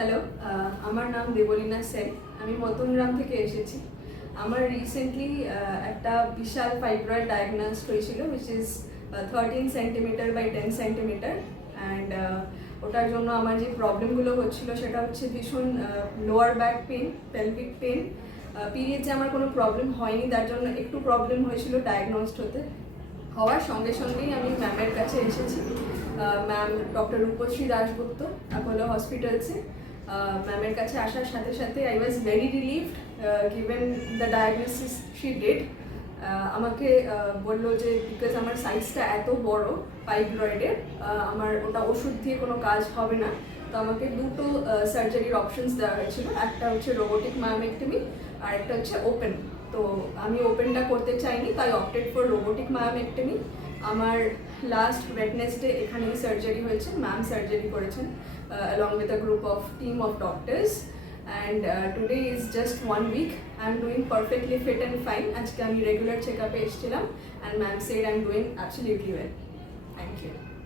Hello আমার নাম দেবলীনা সেন। আমি মতনগ্রাম থেকে এসেছি। আমার রিসেন্টলি একটা বিশাল ফাইব্রয়েড ডায়াগনাস্ট হয়েছিল which is thirteen centimetre by ten centimetre and ওটার জন্য আমার যে প্রবলেমগুলো হচ্ছিল, সেটা হচ্ছে ভীষণ lower back pain pelvic pain পিরিয়ডসে আমার কোনো প্রবলেম হয়নি, তার জন্য একটু প্রবলেম হয়েছিল ডায়াগনোসড হতে। হওয়ার সঙ্গে সঙ্গেই আমি ম্যামের কাছে এসেছি। Ma'am doctor Rupashree Dasgupta Apollo হসপিটালসে ম্যামের কাছে আসার সাথে সাথে I was very relieved given the diagnosis she did আমাকে আহ, বলল যে বিকজ আমার সাইজটা এত বড় ফাইব্রয়েডের আমার ওটা ওষুধ দিয়ে কোনো কাজ হবে না। তো আমাকে দুটো সার্জারির অপশনস দেওয়া হয়েছিল। একটা হচ্ছে রোবোটিক মায়োমেক্টমি আর একটা হচ্ছে ওপেন তো আমি ওপেনটা করতে চাইনি তাই অপটেড ফর রোবোটিক মায়োমেক্টমি আমার লাস্ট ওয়েটনেসডে এখানেই সার্জারি হয়েছে ম্যাম সার্জারি করেছেন along with a group of team of doctors and today is just one week I am doing perfectly fit and fine আজকে আমি রেগুলার চেক আপে এসেছিলাম and ma'am said I am doing absolutely well thank you